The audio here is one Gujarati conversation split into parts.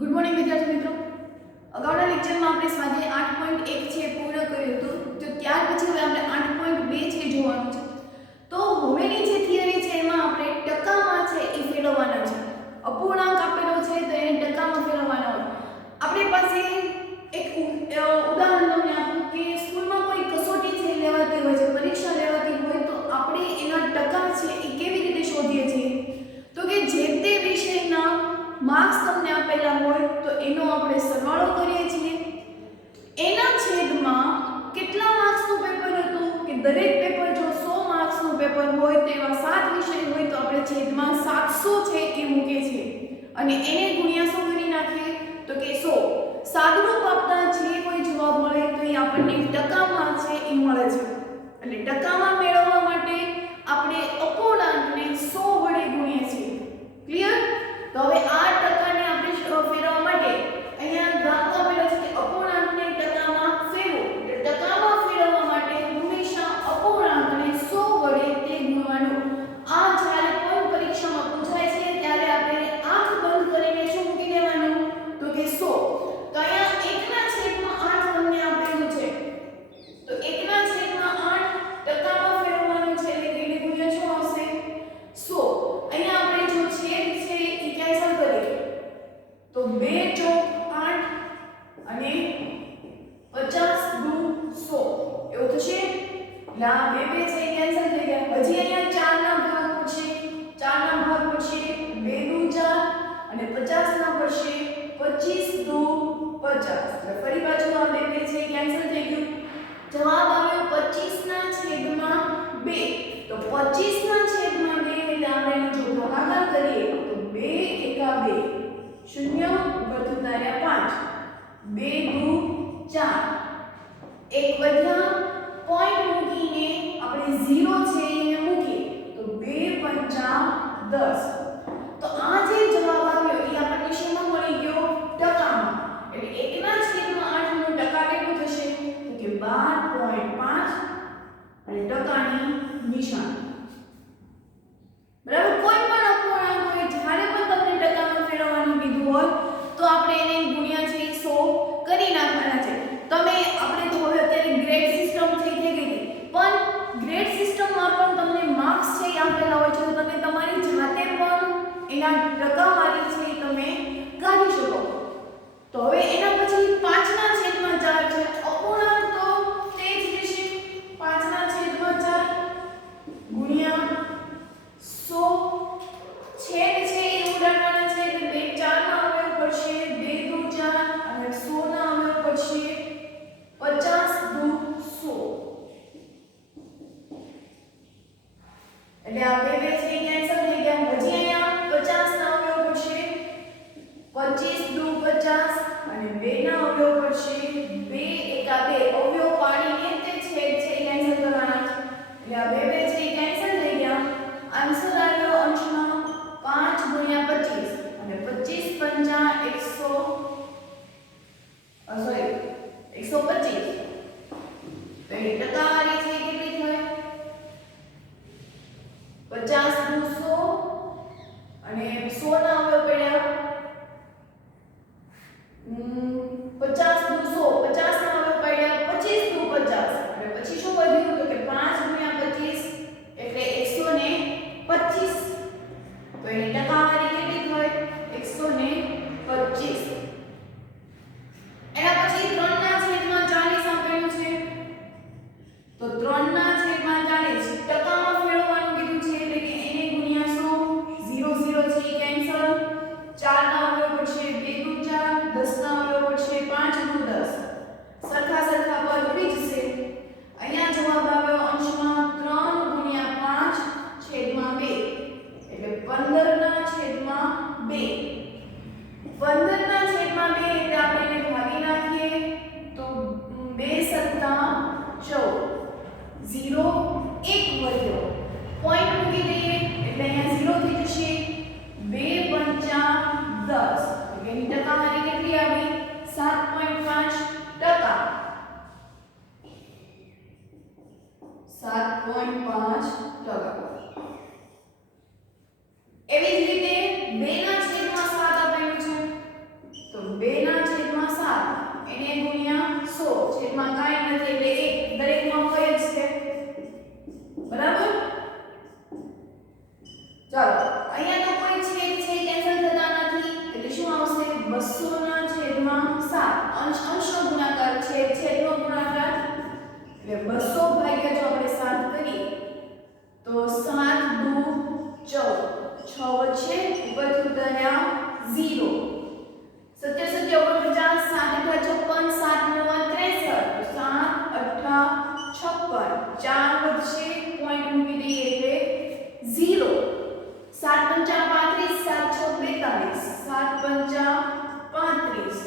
ગુડ મોર્નિંગ વિદ્યાર્થી મિત્રો, અગાઉના લેક્ચરમાં આપણે સ્વાધ્યાય 8.1 છે પૂર્ણ કર્યું હતું. તો ત્યાર પછી હવે આપણે 8.2 છે જોવાનું છે. તો હવેની જે થિયરી છે એમાં આપણે ટકામાં છે એ ફેરવવાના છે. અપૂર્ણાંક આપેલો છે તો એને ટકામાં ફેરવવાના હોય. આપણી પાસે એક ઉદાહરણ તમને આપું કે સ્કૂલમાં કોઈ કસોટી છે લેવાતી હોય છે, પરીક્ષા લેવાતી હોય તો આપણે એના ટકા છે એ કેવી રીતે શોધીએ છીએ? તો કે જે તે વિષયના માર્ક્સ તમને આપેલા હોય તો એનો આપણે સરવાળો કરીએ છીએ. એના છેદમાં કેટલા માર્ક્સનું પેપર હતું કે દરેક પેપર જો 100 માર્ક્સનું પેપર હોય તો એવા 7 વિષય હોય તો આપણે છેદમાં 700 છે એ મૂકીએ છીએ અને એને ગુણ્યા શું કરી નાખીએ તો કે 100. સાદુરૂપ આપતા જે કોઈ જવાબ મળે તો એ આપણને ટકામાં છે એ મળે છે. એટલે ટકામાં મેળવવા માટે આપણે અપૂર્ણાંકને 100 વડે ગુણીએ છીએ. ક્લિયર? તો હવે આ ટકાને આપણે ફેરવવા માટે અહીંયા દાખલો આપેલો છે કે અપૂર્ણાંકને ટકામાં ફેરવો. એટલે ટકામાં ફેરવવા માટે હંમેશા અપૂર્ણાંકને 100 વડે તે ગુણવાનું. આ જ્યારે કોઈ પરીક્ષામાં પૂછાય છે ત્યારે આપણે આંખ બંધ કરીને શું મૂકી દેવાનું તો કે 100. તો અહીંયા 1/8 તમને આપેલું છે તો 1/8 ટકામાં ફેરવવાનું છે એટલે કે એને ગુણ્યા શું આવશે 100. અહીંયા આપણે જો છેદ છે એ કેન્સલ કરીએ તો 2 ચોક 8 અને 50 દુ 100 એવું થશે. એટલે આ 2 2 છે એ કેન્સલ થઈ ગયા. હજી અહીંયા 4 ના ભાગ પડશે, 4 ના ભાગ પડશે 2 દુ 4 અને 50 ના પડશે 25 દુ 50. એટલે ફરી પાછું આ 2 2 છે કેન્સલ થઈ ગયું. જવાબ આવ્યો 25 ના છેદમાં 2. તો 25 ના છેદમાં 2 એટલે આપણે એનો જો ભાગાકાર કરીએ તો 2 એકા 2 0 વધુ તાર્યા 5 2 દુ 4 એક વધ્યા પોઈન્ટ મૂકીને આપણે 0 છે એને મૂકીએ તો 2 પંચા 10. તો આ જે જવાબ આવ્યો એ આપણને શેમાં મળી ગયો ટકામાં. એટલે 1/8 નું ટકા કેટલું થશે તો કે 12.5 અને ટકાની નિશાન. બરાબર? કોઈ પણ અપૂર્ણાંક હોય જ્યારે પણ તમને ટકામાં ફેરવવાનું કીધું હોય તો આપણે એને ગુણ્યા છે 100 કરી નાખવાના છે. તમે આપણે તો હવે અત્યારે ગ્રેડ સિસ્ટમ થઈ ગઈ પણ ગ્રેડ સિસ્ટમમાં પણ તમને માર્ક્સ છે આપેલા હોય છે તો તમે તમારી જાતે પણ એના ટકાવારી છે તમે કાઢી શકો. તો હવે એના પછી 5/4 છે. અપૂર્ણાંક તો તે જ રહેશે 5/4 ગુણ્યા 100. છેદ છે એ ઉડાડવાના છે એટલે 2 4 ના અવયવ પડશે 2 દુ 4 અને 100 ના અવયવ પડશે 50 દુ 100. એટલે આ 2 2 છે કેન્સલ થઈ ગયા. હજી અહીંયા 50 ના અવયવ પડશે 25 દુ 50 અને 2 ના અવયવ પડશે 2 એકા 2. અવયવ પાડીને તે છેદ છે કેન્સલ કરવાના છે. એટલે આ 2 2 છે કેન્સલ થઈ ગયા. આન્સર આવ્યો અંશમાં 5 ગુણ્યા 25 અને 25 પંચા 125. તો એ ટકાવારી છે કેટલી થાય 50 દુ 100 અને 100 ના અવયવ પડ્યા 50 દુ 100 50 ના અવયવ પડ્યા 25 દુ 50 અને પછી શું વધ્યું તો કે 5 ગુણ્યા 25 એટલે 125. તો એની ટકાવારી કેટલી થાય 125. એના પછી 3 ના છેદમાં 40 આપેલું છે તો 3 ના છેદમાં 40 ટકામાં ફેરવવાનું કીધું છે એટલે કે એને ગુણ્યા 100 0 0 છે કેન્સલ. 4 ના અવયવ પડશે 2 દુ 4 10 ના અવયવ એટલે 200 ભાગ્યા જો આપણે 7 કરીએ તો 7 દુ 14 6 વચ્ચે ઉપરથી ઉતાર્યા 0 77 49 7 56 7 9 63 7 8 56 4 વચ્ચે પોઈન્ટ મૂકી દઈએ એટલે 0 7 5 35 7 6 42 7 5 35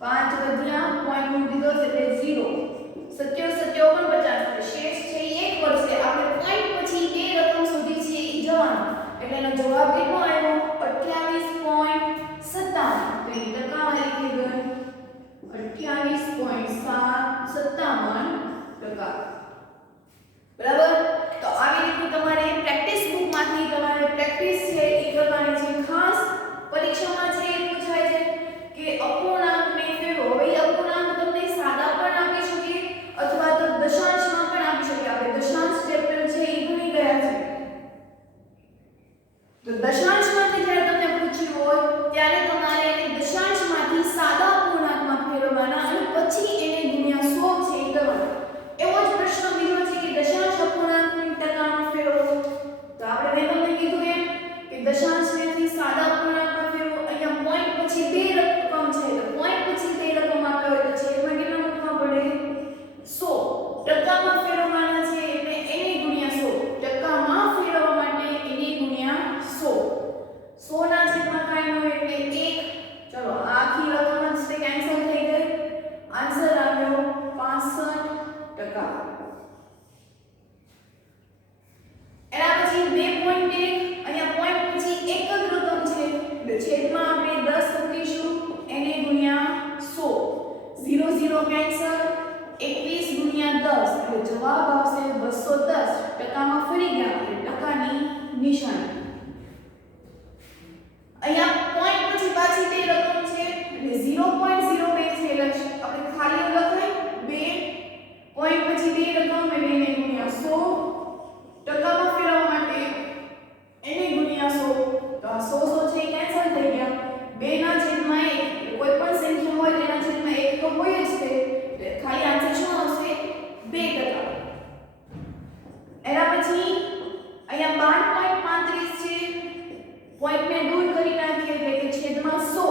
5 વધ્યા પોઈન્ટ મૂકી દીધો એટલે 0 77 49 શેષ છે 1 વર્ષે આપણે પોઈન્ટ પછી બે રકમ સુધી છે ઈ જવાનું એટલે એનો જવાબ કેટલો આવ્યો 28.57 તો એ ટકાવારી થઈ ગઈ 28.57%. બરાબર તો આવી રીતનું તમારે પ્રેક્ટિસ બુક માંથી તમારે પ્રેક્ટિસ છે એ કરવાની છે ખાસ પરીક્ષામાં છે એ પૂછાય છે કે અપૂર્ણાંકને ફેરવો હવે અપૂર્ણાંક તમને સાદા પણ આપી શકે અથવા તો દશાંશમાં પણ આપી શકે આપણે દશાંશ ચેપ્ટર છે એ ભણી ગયા છે તો દશાંશમાંથી જ્યારે તમને પૂછ્યું હોય ત્યારે તમારે એને દશાંશમાંથી સાદા અપૂર્ણાંકમાં ફેરવવાના અને પછી એને ગુણ્યા 100 છે એ કરવાના એવો જ પ્રશ્ન બીજો છે કે દશાંશ અપૂર્ણાંકને ટકામાં ફેરવો તો આપણે મેં તમને કીધું એમ કે દશાંશમાંથી સાદા અપૂર્ણાંકમાં ફેરવો અહીંયા પોઈન્ટ પછી બે રકમ છે તો પોઈન્ટ પછી બે રકમ આપ્યા હોય તો છેદમાં કેટલા મૂકવા પડે 100 ટકામાં ફેરવવાના છે એટલે એને ગુણ્યા 100 ટકામાં ફેરવવા માટે એને ગુણ્યા 100 ના છેદમાં કાંઈ ન હોય એટલે 1 ચલો આખી રકમ જ તે કેન્સલ થઈ ગઈ આન્સર આવ્યો 65%. એના પછી 2.1 અહીંયા પોઈન્ટ પછી એક જ રકમ છે એટલે છેદમાં આપણે 10 મૂકીશું એને ગુણ્યા 100 0 0 કેન્સલ 21 ગુણ્યા 10 એટલે જવાબ આવશે 210 ટકામાં ફરી ગયા એટલે ટકાની નિશાની અહીંયા પોઈન્ટ પછી પાછી બે રકમ છે એટલે 0.02 છે એટલે આપણે ખાલી લખાય 2 પોઈન્ટ પછી બે રકમ એટલે એને ગુણ્યા 100 ટકામાં ફેરવવા માટે એને ગુણ્યા 100 તો આ 100 છે કેન્સલ થઈ ગયા 2 ના છેદમાં 1 કોઈ પણ સંખ્યા હોય તેના છેદમાં 1 તો હોય જ તે એટલે ખાલી આન્સર શું આવશે 2%. એના પછી અહીંયા 12.35 છે પોઈન્ટને દૂર કરી નાખીએ એટલે કે છેદમાં 100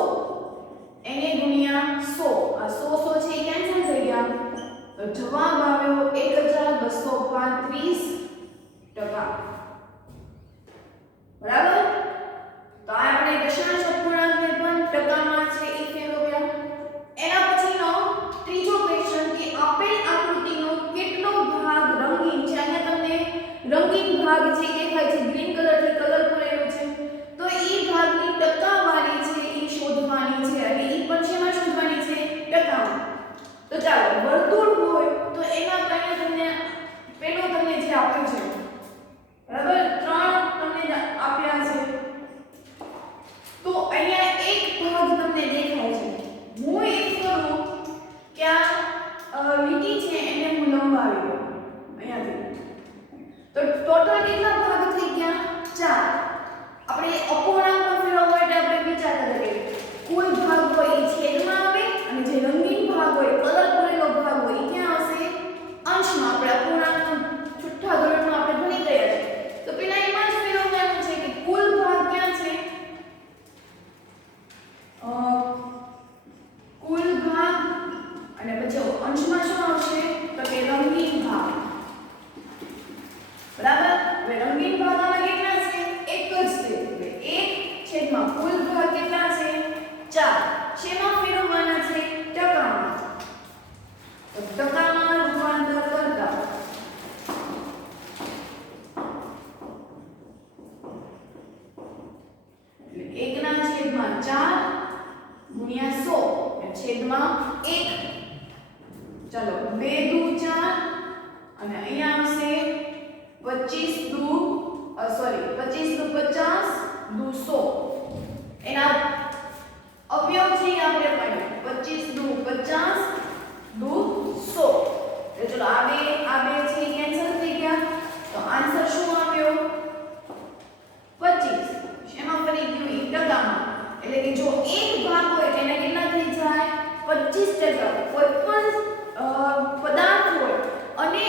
એને ગુણ્યા 100 આ 100 છે કેન્સલ થઈ ગયા તો જવાબ આવ્યો 1235%. બરાબર તો આપણે દશાંશ અપૂર્ણાંકને પણ ટકામાં છે એ ફેરવ્યા એના પછીનો ત્રીજો ક્વેશ્ચન કે આપેલ આકૃતિનો કેટલો ભાગ રંગીન છે અહીંયા તમને રંગીન ભાગ છે દેખાય છે ગ્રીન કલરથી કલર કરેલો છે તો એ ભાગની ટકાવારી છે એ શોધવાની છે અને એ પણ શેમાં શોધવાની છે ટકામાં તો ચાલો વર્તુળ હોય તો એમાં કઈ તમને પેલો તમને જે આપ્યું છે બરાબર ત્રણ તમને આપ્યા છે તો અહીંયા એક ભાગ તમને દેખાય છે હું એક કરું કે આ લીટી છે એને હું લંબાવી દઉં અહીંયાથી તો ટોટલ કેટલા ભાગ થઈ ગયા 4 આપણે અપૂર્ણાંકમાં ફેરવવા માટે આપણે વિચારતા હતા કે કુલ ભાગ હોય એ છેદમાં આવે અને જે રંગીન ભાગ હોય કલર કરેલો ભાગ હોય એ ક્યાં આવશે અંશમાં આપણે અપૂર્ણાંકના છઠ્ઠા ધોરણમાં આપણે ભણી ગયા છે તો પેલા એમાં જ ફેરવવાનું છે કે કુલ ભાગ ક્યાં છે કુલ ભાગ અને પછી અંશમાં શું આવશે તો કે રંગીન ભાગ બરાબર હવે રંગીન ભાગમાં કેટલા છે એક જ છે એટલે 1 છેદમાં કુલ ભાગ કેટલા છે 4 શેમાં ફેરવવાના છે ટકામાં તો ટકામાં રૂપાંતર કરતા એટલે 1 ના છેદમાં 4 ગુણ્યા 100 છેદમાં 1 ચાલો 2 દુ 4 અને અહીંયા આવશે 25 દુ 50 દુ 100 એના અવયવ છે આપણે પાડ્યું 25 દુ 50 દુ 100 એટલે ચલો આ બે છે કેન્સલ થઈ ગયા તો આન્સર શું આવ્યો 25 શેમાં ફરી ગયું એ ટકામાં એટલે કે જો એક ભાગ હોય તેને કેટલા થઈ જાય 25% કોઈ પણ પદાર્થ હોય અને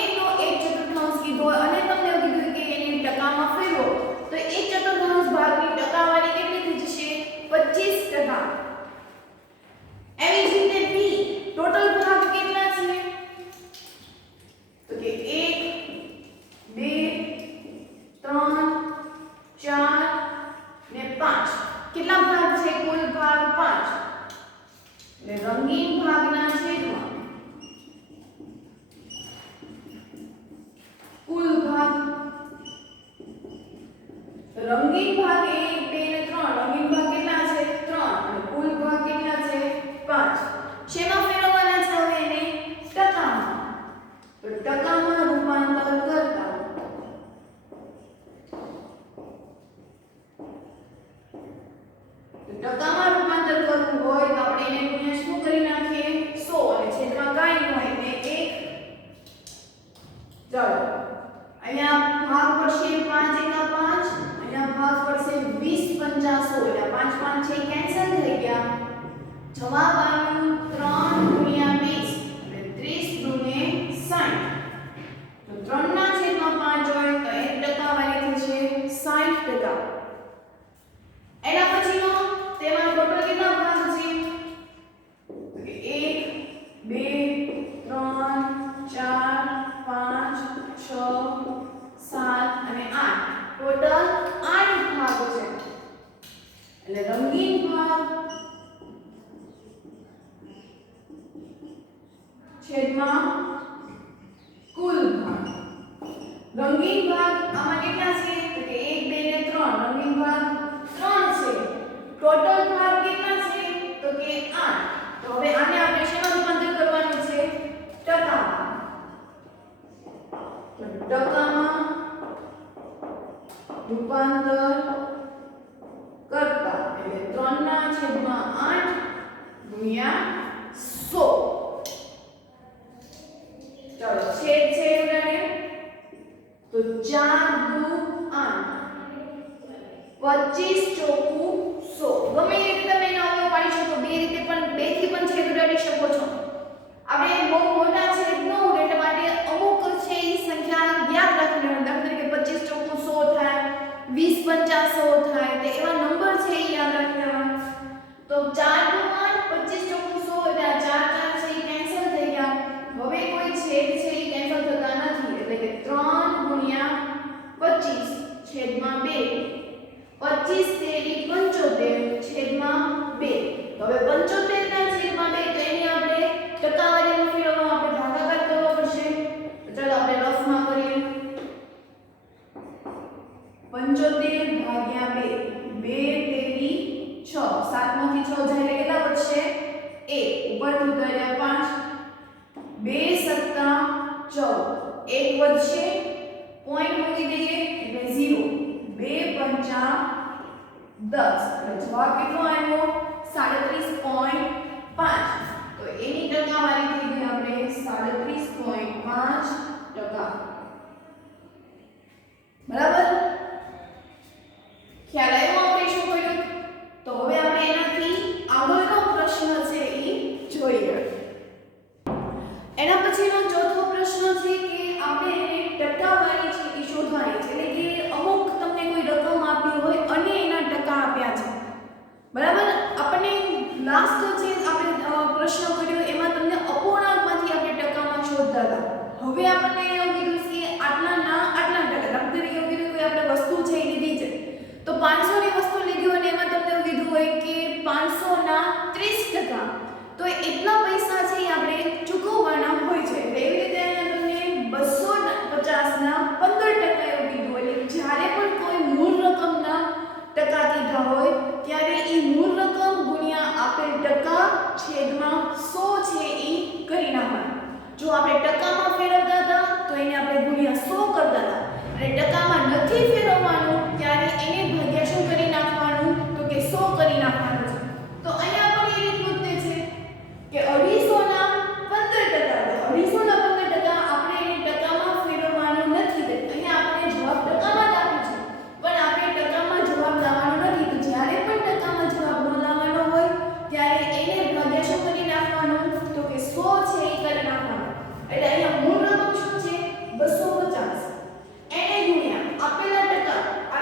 જવાબ આવ્યું 3 ગુણ્યા 20 એટલે 30 દુને 60. તો 3 ના છેદમાં 5 હોય તો 1 ટકાવારી થશે 60%. એના પછીનો તેમાં ટોટલ કેટલા ભાગ છે? તો કે 1 2 3 4 5 6 7 અને 8 ટોટલ 8 ભાગ છે. એટલે રંગીન ભાગ છેદમાં કુલ ભાગ. રંગીન ભાગ આમાં કેટલા છે? તો કે 1 2 ને 3. રંગીન ભાગ 3 છે. ટોટલ ભાગ કેટલા છે? તો કે 8. તો હવે આને આપણે શેમાં રૂપાંતર કરવાનું છે? ટકામાં. તો ટકામાં રૂપાંતર કરતા એટલે 3 ના છેદમાં 8 ગુણ્યા 100. चलो छेद छेद उड़ाने तो 4 दू 8 25 ચોકુ 100. ગમે એ રીતે તમે એનો અવયવ પાડી શકો. બે રીતે પણ બે થી પણ છેદ ઉડાડી શકો છો. આપણે બહુ મોટા છેદ ન ઉડે એટલે માટે અમુક છે એ સંખ્યા યાદ રાખી લેવાનું. દાખલા તરીકે 25 ચોકુ 100 થાય, 20 50 100 થાય. તે એવા નંબર છે એ યાદ રાખી લેવાના. તો 4 દુ 8 25 ચોકુ 100 એટલે 4 4 છે એ કેન્સલ થઈ ગયા. હવે કોઈ છેદ છે એ કેન્સલ થતા નથી. એટલે કે 3 ગુણ્યા 25 છેદમાં 2. 25 તેરી 75 છેદમાં 2. તો હવે 75 ના છેદમાં 2 તો એની આપણે ટકાવારીનો ફેરવવાનો આપણે ભાગાકાર કરવો પડશે. તો ચાલો આપણે રફમાં કરીએ. 75 ભાગ્યા 2. 2 તેરી 6. 7 માંથી 6 જાય એટલે કેટલા વધશે? 1. ઉપરથી ઉતાર્યા 5. 2 સત્તા 14. 1 વધશે, પોઈન્ટ મૂકી દઈએ એટલે 0. 2 પંચા 10. એટલે જવાબ કેટલો આવ્યો? 37.5. તો એની ટકાવારી થઈ ગઈ આપણે 37.5%. બરાબર? ખ્યાલ આવ્યો આપણે શું કર્યું? તો હવે આપણે એનાથી આગળનો પ્રશ્ન છે એ જોઈએ. એના પછીનો ચોથો પ્રશ્ન છે કે આપણે એને ટકાવારી છે એ શોધવાની છે. એટલે કે અમુક તમને કોઈ રકમ આપી હોય અને એના ટકા આપ્યા છે. બરાબર? આપણને લાસ્ટ જે આપણે પ્રશ્ન કર્યો એમાં તમને અપૂર્ણાંકમાંથી આપણે ટકામાં શોધતા હતા. હવે આપણને એવું કીધું છે આટલાના આટલા ટકા. દાખલા તરીકે એવું કીધું કે આપણે વસ્તુ છે એ લીધી છે. તો 500 ની વસ્તુ લીધી હોય ને એમાં તમને એવું કીધું હોય કે 500 ના 30%. તો એટલા પૈસા છે એ આપણે ચૂકવવાના હોય છે. એટલે એવી રીતે અહીંયા તમને 250 ના 15% એવું કીધું હોય. એટલે જ્યારે પણ કોઈ મૂળ રકમના ટકા કીધા હોય ત્યારે એ મૂળ રકમ ગુણ્યા આપેલ ટકા છેદમાં 100 છે એ કરી નાખવાનું. જો આપણે ટકામાં ફેરવતા હતા તો એને આપણે ગુણ્યા 100 કરતા હતા. અને ટકામાં નથી ફેરવવાનું ત્યારે એને ભાગ્યા શું કરી નાખવાનું? તો કે 100 કરી નાખવાનું છે. તો અહીંયા પણ એ રીત પૂછે છે કે 250 ના 15%. 250 ના 15% આપણે એને ટકામાં ફેરવવાનું નથી. અહીંયા આપણે જવાબ ટકામાં જ આપ્યું છે પણ આપણે ટકામાં જવાબ લાવવાનો નથી. તો જ્યારે પણ ટકામાં જવાબ ન લાવવાનો હોય ત્યારે એને ભાગ્યા શું કરી નાખવાનું? તો કે 100 છે એ કરી નાખવાનું. એટલે અહીંયા મૂળ રકમ શું છે? 250. એને ગુણ્યા આપેલા ટકા. આ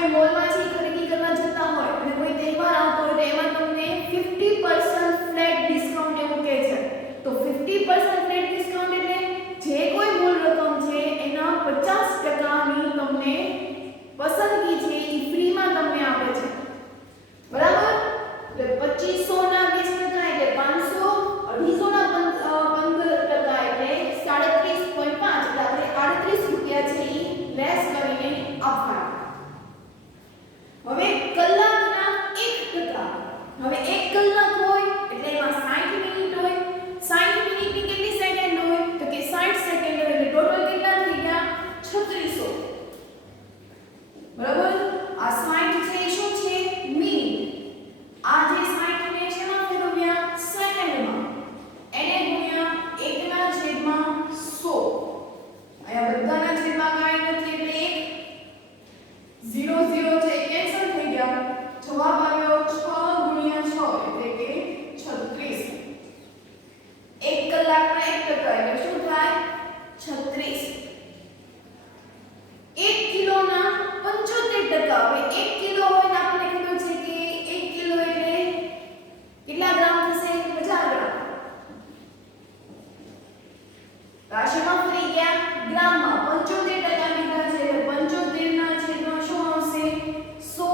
કોઈ મોલમાંથી ખરીદી કરવા જતા હોય અને કોઈ તહેવાર આવતો હોય તો એમાં તમને 50% ફ્લેટ ડિસ્કાઉન્ટ એવું કહે છે. તો 50% ફ્લેટ ડિસ્કાઉન્ટ એટલે જે કોઈ મૂળ રકમ છે એના 50%ની તમને પસંદગી છે એ ફ્રીમાં તમને આપે છે. બરાબર? એટલે 2500 ના 20% એટલે 500, 250 ના 15% એટલે 37.5 એટલે આપણે 38 રૂપિયા છે એ લેસ કરીને આપવાના. હવે કલાકના 1%. હવે 1 કલાક હોય એટલે એમાં 60 મિનિટ હોય. 60 મિનિટની કેટલી સેકન્ડ હોય તો કે 60 સેકન્ડ હોય એટલે ટોટલ કેટલા થઈ ગયા 3600. બરાબર? આ 60 છે એ શું છે મિનિટ. આ જે 60 ને છે માં ફેરવ્યા સેકન્ડમાં એને ગુણ્યા 1/100. અહીંયા બધાના છેદમાં કાંઈ નથી એટલે 1 0 0 છે કેન્સલ થઈ ગયા. જવાબ આવ્યો 6 × 6 એટલે કે 36. 1 કલાકના 1% એટલે શું થાય 36. 1 કિલોના 75%. હવે 1 કિલો હોય તો આપણે કીધું છે કે 1 કિલો એટલે કેટલા ગ્રામ થશે 1000 ગ્રામ. રાશિમાં ફરી ગયા ગ્રામમાં 75% લીધા છે એટલે 75 ના છેદમાં શું આવશે 100.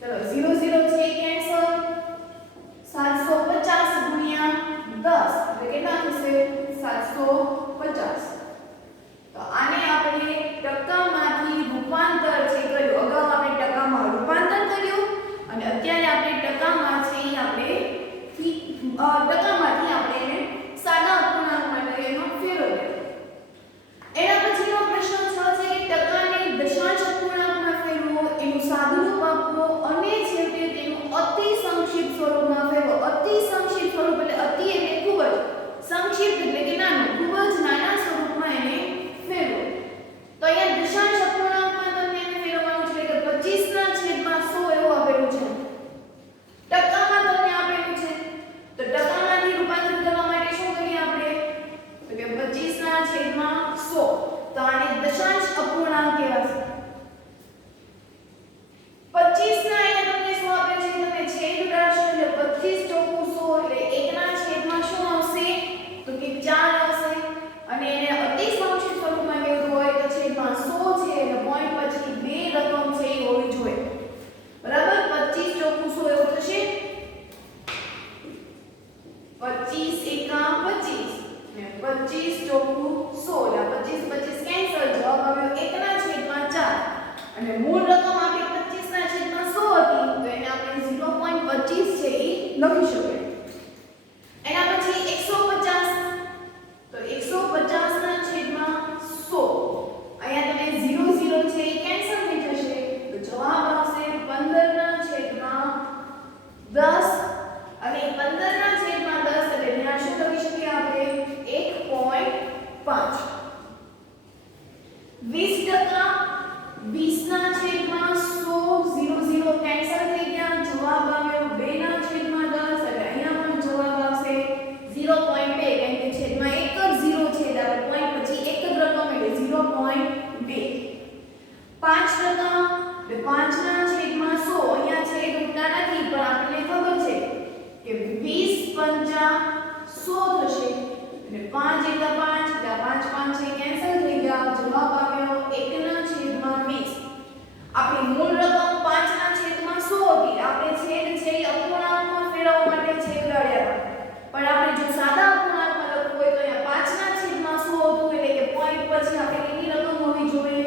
ચલો 0 0 છે કેન્સલ. 750 ગુણ્યા 10 એટલે કેટલા થશે 750. તો આને આપણે ટકામાંથી રૂપાંતર છે કર્યું. અગાઉ આપણે ટકામાં રૂપાંતર કર્યું અને અત્યારે આપણે ટકામાં છે આપણે ટકામાંથી આપણે એને સાદા અપૂર્ણાંકમાં એટલે એનો ફેરવ્યો. એના પછીનો પ્રશ્ન 6 છે કે ટકાને દશાંશ અપૂર્ણાંકમાં ફેરવો, એનું સાદું રૂપ આપવો અને છેવટે તેનું અતિ સંક્ષિપ્ત સ્વરૂપમાં ફેરવો. અતિ સંક્ષિપ્ત સ્વરૂપ એટલે અતિ એટલે ખૂબ જ, સંક્ષિપ્ત એટલે કે નાનું, ખૂબ જ નાના સ્વરૂપમાં એને ફેરવો. તો અહીંયા દશાંશ અપૂર્ણાંકમાં તમને એને ફેરવવાનું છે કે 25/100 એવું આપેલું છે. ટકામાં તમને આપેલું છે તો ટકામાંથી રૂપાંતર કરવા માટે શું કરીએ આપણે તો કે 25/100. તો આને દશાંશ અપૂર્ણાંક કહેવાશે. 25 ના એને તમને શું આપે છે તમે છેદ ઉડાડશો એટલે 25 ચોકુ 100 એટલે 1/છેદમાં શું આવશે તો કે 4 આવશે. અને એને અતિ સંક્ષિપ્ત સ્વરૂપમાં કેવું હોય તો છેદમાં 100 છે એટલે પોઈન્ટ પછી બે રકમ છે એ હોવી જોઈએ. બરાબર? 25 ચોકુ 100 એવું થશે. 25 એકા 25 ને 25 ચોકુ 100 એટલે 25 કેન્સલ. જવાબ આવ્યો 1/4 અને મૂળ રકમ આપણી 25/100 હતી તો એને આપણે 0.25 છે એ લખી શકીએ. એના પછી 150 તો 150/100 અહીંયા તમે 0 0 છે એ કેન્સલ થઈ જશે તો જવાબ આવશે 15/10 અને 15/10 એટલે ત્યાં શું લખી શકીએ આપણે 1.5. 20% 20/100 0 0 કેન્સલ થઈ ગયા. જવાબ આવ્યો 2/10 એટલે અહીંયા પણ જવાબ આવશે 0.2 કેમ કે છેદમાં એક જ 0 છે એટલે આપણે પોઈન્ટ પછી એક જ રકમ એટલે 0.2. 5% એટલે 5/100 અહીંયા છેદ ઉડતા નથી પણ આપણને ખબર છે કે 20 5 100 થશે એટલે 5 એકા 5 એટલે 5 5 છે કેન્સલ થઈ ગયા. જવાબ આવ્યો 1/20. આપણી મૂળ રકમ 5/100 હતી. આપણે છેદ છે એ અપૂર્ણાંકમાં ફેરવવા માટે છેદ ઉડાડ્યા હતા પણ આપણે જો સાદા અપૂર્ણાંકમાં લખવું હોય તો અહીંયા 5/100 હતું એટલે કે પોઈન્ટ પછી આપણે કેટલી રકમ હોવી જોઈએ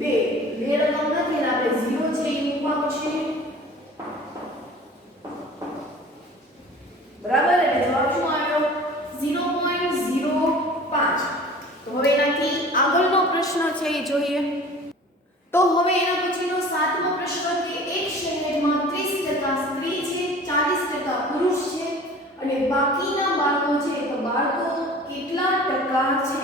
2 રકમ નથી એટલે આપણે 0 છે એ મૂકવાનું છે. બરાબર? એટલે જવાબ શું આવ્યો 0.05. તો હવે એનાથી આગળનો પ્રશ્ન છે એ જોઈએ. તો હવે એના પછીનો 7મો પ્રશ્ન કે એક શહેરમાં 30% સ્ત્રી છે, 40% પુરુષ છે અને બાકીના બાળકો છે તો બાળકો કેટલા ટકા છે?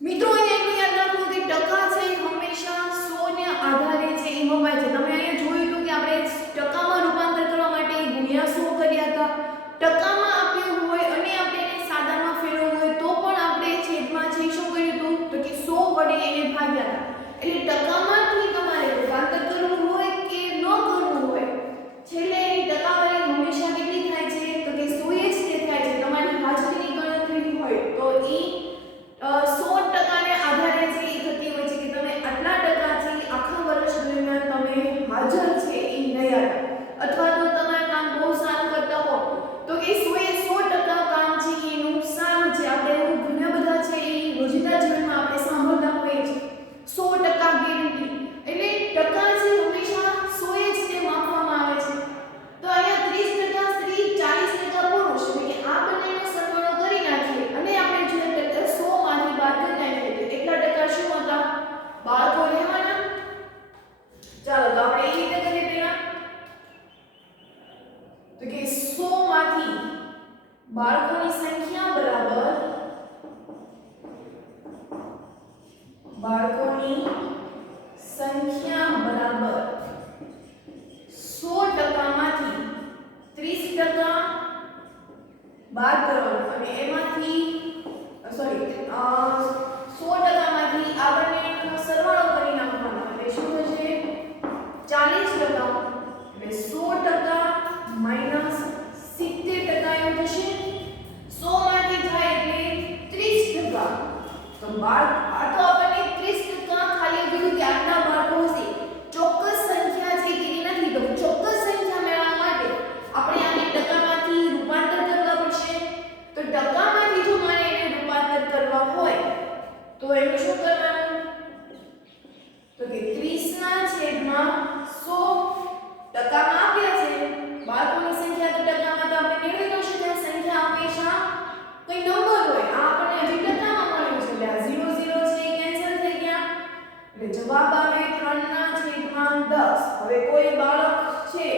મિત્રો અહીંયા યાદ રાખવું કે ટકા છે હંમેશા 100 ને આધારે છે એ વપાય છે. તમે અહીંયા જોયું હતું કે આપણે ટકામાં રૂપાંતર કરવા માટે ગુણ્યા 100 કર્યા હતા. ટકામાં આપ્યું હોય અને આપણે એને સાદામાં ફેરવવું હોય તો પણ આપણે છેદમાં છે શું કર્યું હતું તો કે 100 વડે એને ભાગ્યા હતા. એટલે ટકામાંથી આ તો આપણને 30% ખાલી કીધું કે આટલા બાળકો હશે. ચોક્કસ સંખ્યા છે કે નથી, તો ચોક્કસ સંખ્યા મેળવવા માટે આપણે આને ટકામાંથી રૂપાંતર કરવા પડશે. તો ટકામાંથી જો મારે એને રૂપાંતર કરવા હોય તો એનું શું કરવાનું? તો કે 30 ના છેદમાં 100 ટકામાં આપ્યા છે બાળકોની સંખ્યા, તો ટકામાં તો આપણે મેળવી ન શકીએ. સંખ્યા હંમેશા કોઈ નંબર હોય. આ આપણને હજી ટકામાં મળ્યું છે એટલે આ 0 0 છે એ કેન્સલ થઈ ગયા એટલે જવાબ આવે 3 ના છેદમાં 10. હવે કોઈ બાળક છે,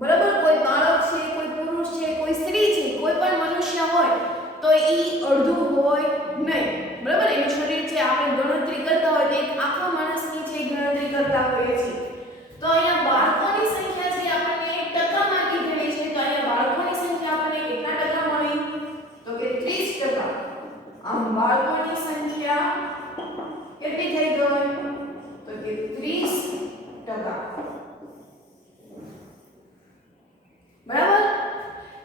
બરાબર, કોઈ બાળક છે, કોઈ પુરુષ છે, કોઈ સ્ત્રી છે, કોઈ પણ મનુષ્ય હોય તો ઈ અડધું હોય નહીં, બરાબર. એનું શરીર છે, આપણે ગણતરી કરતા હોય તો એક આખા માણસની છે ગણતરી કરતા હોઈએ છીએ. તો અહીંયા બાળકોની સંખ્યા છે આપણને ટકામાં કીધેલી છે, તો અહીંયા બાળકોની સંખ્યા આપણને કેટલા ટકા મળી? તો કે 30%. આમ બાળકોની સંખ્યા કેટલી થઈ ગઈ? તો કે 30%. બરાબર.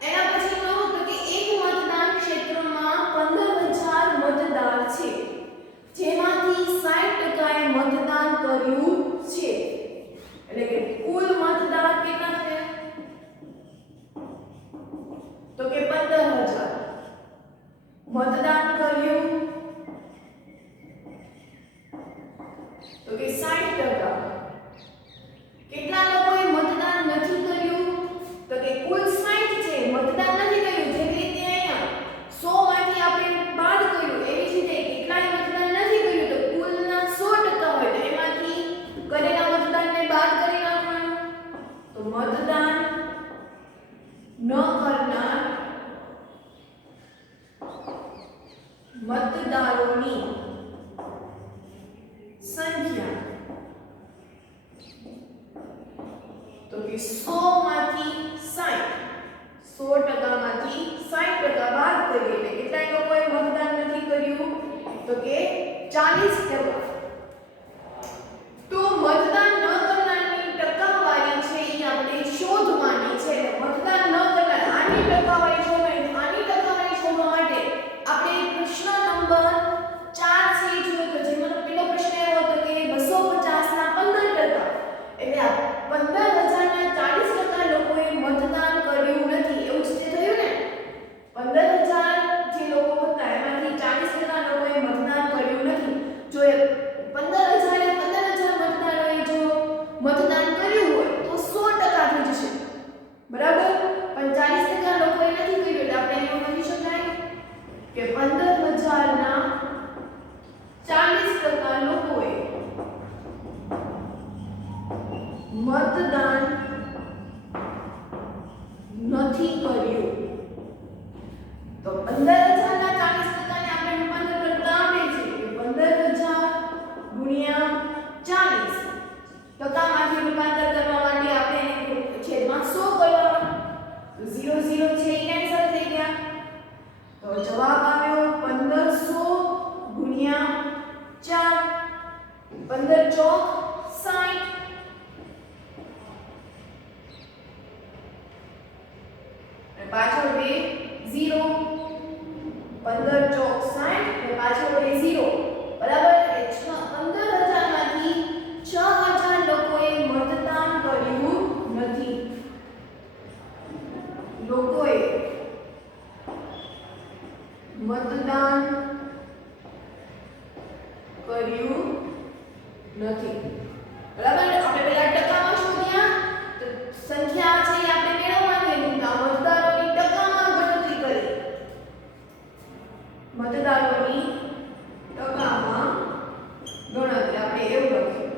એના પછી નો તો કે એક મતદાન ક્ષેત્રમાં 15000 મતદાર છે, જેમાંથી 60% એ મતદાન કર્યું છે. એટલે કે કુલ મતદાર કેટલા છે? તો કે 15000 મતદાન કર્યું, તો કે 60%. કેટલા લોકોએ મતદાન નથી કર્યું? તો કે કુલ 60 છે, મતદાન નથી કર્યું. જેવી રીતે અહીંયા 100 માંથી આપણે બાદ કર્યું એવી જ રીતે કેટલાય મતદાન નથી કર્યું, તો કુલના 100% હોય તો એમાંથી કરેલા મતદાનને બાદ કરી નાખવાનું. તો મતદાન ન કરનાર મતદારોની સંખ્યા, તો કે 100 માંથી 60, 100% માંથી 60% બાદ કરીએ એટલે કેટલા લોકોએ મતદાન નથી કર્યું? તો કે 40%. તો મતદાન ન કરનારની ટકાવારી છે એ આપણે શોધવાની છે. મતદાન ન કરનાર આની ટકાવારી શોધવાની, આની ટકાવારી શોધવા માટે આપણે પ્રશ્ન નંબર 4 છે જોયો તો જેમાં પેલો પ્રશ્ન એવો હતો કે 250 ના 15%. એટલે આ 15000 ના 40% લોકોએ મતદાન કર્યું નથી, એવું જ તે થયું ને. 15000 જે લોકો હતા એમાંથી 40% લોકોએ મતદાન કર્યું નથી. જો 15000 એ 15000 મતદારોએ જો મતદાન કર્યું હોય તો 100% થઈ જશે, બરાબર. પણ 40% લોકોએ નથી કર્યું એટલે આપણે એવું કહી શકાય કે 15000 ના 40% લોકોએ મતદાન નથી કર્યું. તો 15000 ના 40% ને આપણે રૂપાંતર કરતા આવે છે કે 15000 ગુણ્યા 40 ટકામાંથી રૂપાંતર કરવા માટે આપણે છેદમાં 100 કરવાનું. 0 0 છે એ કેન્સલ થઈ ગયા તો જવાબ આવ્યો 1500 ગુણ્યા 4, 15 ચોક 60. પાછળ બે 0, 15 ચોક 60 અને પાછળ બે 0, બરાબર. એટલે 15000 માંથી 6000 લોકોએ મતદાન કર્યું નથી. લોકોએ મતદાન કર્યું નથી, બરાબર. આપણે પહેલા ટકામાં શોધ્યા તો સંખ્યા છે એ આપણે મેળવવાની હતી. મતદારોની ટકામાં ગણતરી કરી, મતદારોની ટકામાં ગણતરી આપણે એવું લખ્યું.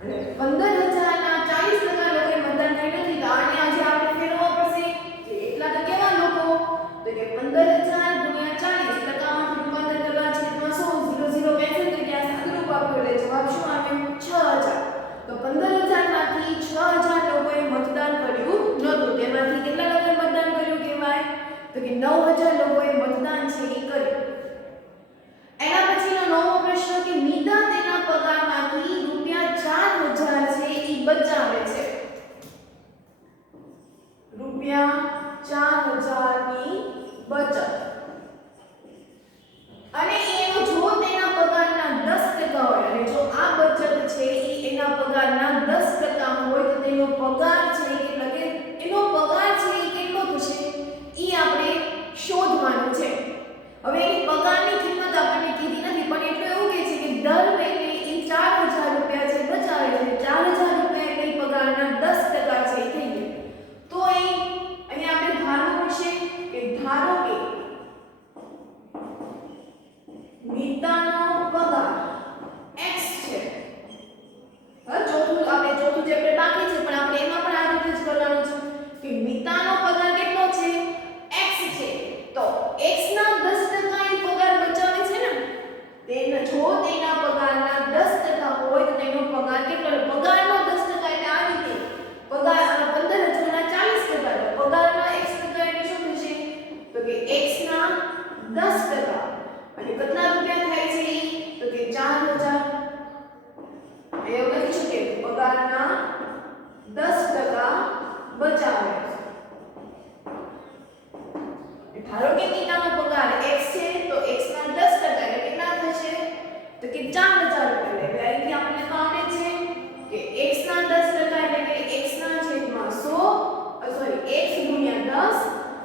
અને 15000 ના 40% લોકોએ મતદાન કર્યું નથી, તો આને આજે આપણે ફેરવવા પડશે કે એટલા તો કેવા લોકો? તો કે 15000 ગુણ્યા 40 ટકામાંથી રૂપાંતર કરવા છે તો 100 0 0 કેન્સલ થઈ ગયા, સાદુરૂપ આપ્યું એટલે જવાબ શું આવ્યો? 6000. તો 15000 માંથી 6000 લોકોએ મતદાન કર્યું નહોતું. તેમાંથી કેટલા લોકોએ મતદાન કર્યું કહેવાય? તો કે 9000 લોકોએ મતદાન છે એ કર્યું. એના પછીનો નવો પ્રશ્ન કે મીતા તેના પગારમાંથી ₹4000 છે એ બચાવે છે. ₹4000 ની બચત. હવે એની પગારની કિંમત આપણને કીધી નથી, પણ એટલું એવું કહે છે કે દર મહિને એ 4000 રૂપિયા છે બચાવે છે. 4000 રૂપિયા એટલે પગારના 10% છે એ થઈ ગયા. તો અહીંયા આપણે ધારવું પડશે કે ધારો કે મિતાનો પગાર x છે. હવે ચોથું ચેપ્ટર બાકી છે, પણ આપણે એમાં પણ આ રીતે જ કરવાનું છે કે મિતાનો પગાર કેટલો છે? x છે. તો x ના 10% એ પગાર બચાવે છે ને, જો તેના પગારના 10% હોય તો તેનો પગાર કેટલો? પગારનો 10% એટલે આ રીતે પગાર 15,000 ના 40%, તો પગારના x% એટલે શું થશે? તો કે x ના 10%. અને કેટલા રૂપિયા થાય છે? તો કે 4000. એવું લખી શકીએ કે પગારના 10% બચાવે છે. ધારો કે મિતાનો પગાર x છે, તો x ના 10% એટલે કેટલા થશે? તો કે 4000 રૂપિયા. એટલે અહીંથી આપણે તો આવે છે કે x ના 10% એટલે કે x ના છેદમાં 100 સોરી x ગુણ્યા 10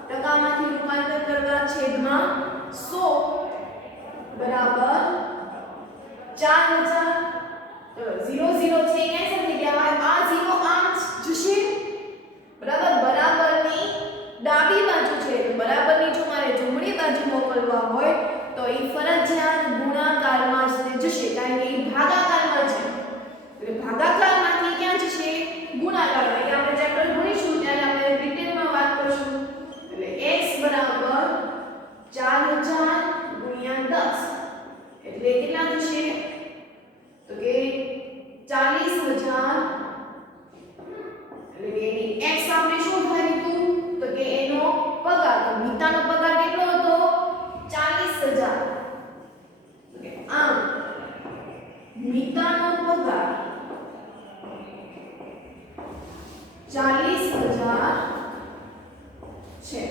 ટકામાંથી રૂપાંતર કરતા છેદમાં 100 બરાબર 4000. 0 0 છે કેન્સલ થઈ ગયા. આ 0 આમ જશે બરાબર. બરાબરની ડાબી બાજુ છે, તો બરાબરની જો મારે જમણી બાજુ મોકલવા હોય તો એ ફરજિયાત ગુણાકારમાં જ જશે, કારણ કે એ ભાગાકારમાં છે. એટલે ભાગાકારમાંથી ક્યાં જશે? ગુણાકારમાં. એટલે આપણે ચેપ્ટર ભણીશું ત્યારે આપણે ડિટેલમાં વાત કરીશું. એટલે x બરાબર 4000 ગુણ્યા 10 એટલે કેટલા થશે? તો કે 40000. એટલે કે એની x આપણે શું ધાર્યું હતું? તો કે એનો પગાર, તો મિતાનો પગાર કેટલો હતો? 40000. તો કે આમ મિતાનો પગાર 40000 છે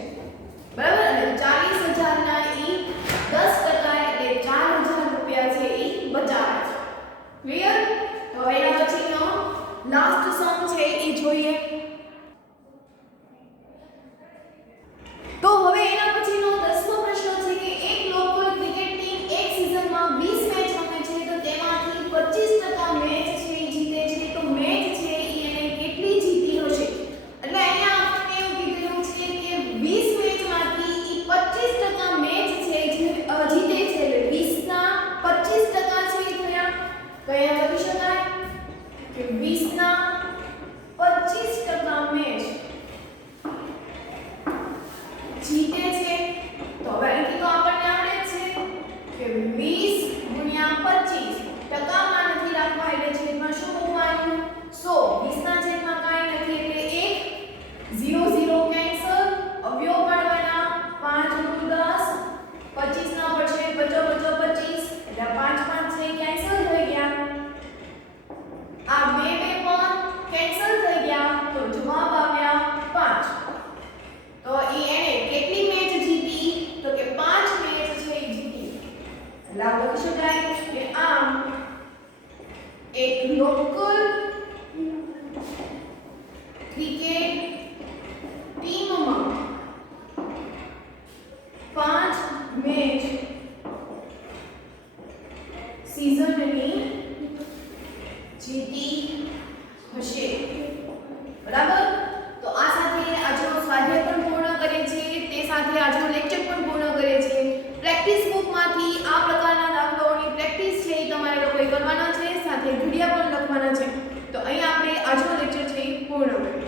બરાબર. અને 40000 ના ઈ 10% એટલે 4000 રૂપિયા છે ઈ બચાવે છે. ક્લિયર? તો એના પછીનો લાસ્ટ સમ છે ઈ જોઈએ. તો હવે એના પછીનો 10મો પ્રશ્ન છે કે એક લોકલ ક્રિકેટ ટીમ એક સિઝનમાં 20 મેચ રમે છે, તો તેમાંથી 25% મેચ છે ઈ જીતે છે. તો મેચ છે ઈ એને કેટલી જીતી હશે? એટલે અહીંયા આપણને એવું કીધેલું છે કે 20 મેચમાંથી ઈ 25% મેચ છે જીતે છે. એટલે 20 ના 25% છે ઈ થયા. તો અહીંયા લખી શકાય કે 20 ના 25% મેચ જીતે છે. તો હવે અહીંથી તો આપણને આવડે છે કે 20 ગુણ્યા 25 ટકામાં નથી રાખવા, એટલે છેદમાં શું મૂકવાનું? 100. 20 ના છેદમાં કાંઈ નથી એટલે 1 0 0 કેન્સલ. અવયવ પાડવાના 5 × 10 25 ના પડશે બચો 25 એટલે 5 5 છે કેન્સલ થઈ ગયા. આ બે પણ કેન્સલ થઈ ગયા, તો જવાબ આવ્યા 5. તો એને કેટલી મેચ જીતી? તો કે 5 મેચ છે એ જીતી. એટલે આ લખી શકાય કે આમ એક લોકલ ક્રિકેટ ટીમમાં 5 મેચ સીઝનની જીતી હશે. બરાબર. તો આ સાથે આજનો સ્વાધ્યાય પણ પૂર્ણ કરે છે, તે સાથે આજનો લેક્ચર પણ પૂર્ણ કરે છે. પ્રેક્ટિસ બુકમાંથી આ પ્રકારના દાખલાઓની પ્રેક્ટિસ છે એ તમારે લોકોએ કરવાના છે, સાથે ઘડિયા પણ લખવાના છે. તો અહીંયા આપણે આજનો લેક્ચર છે એ પૂર્ણ કરીએ.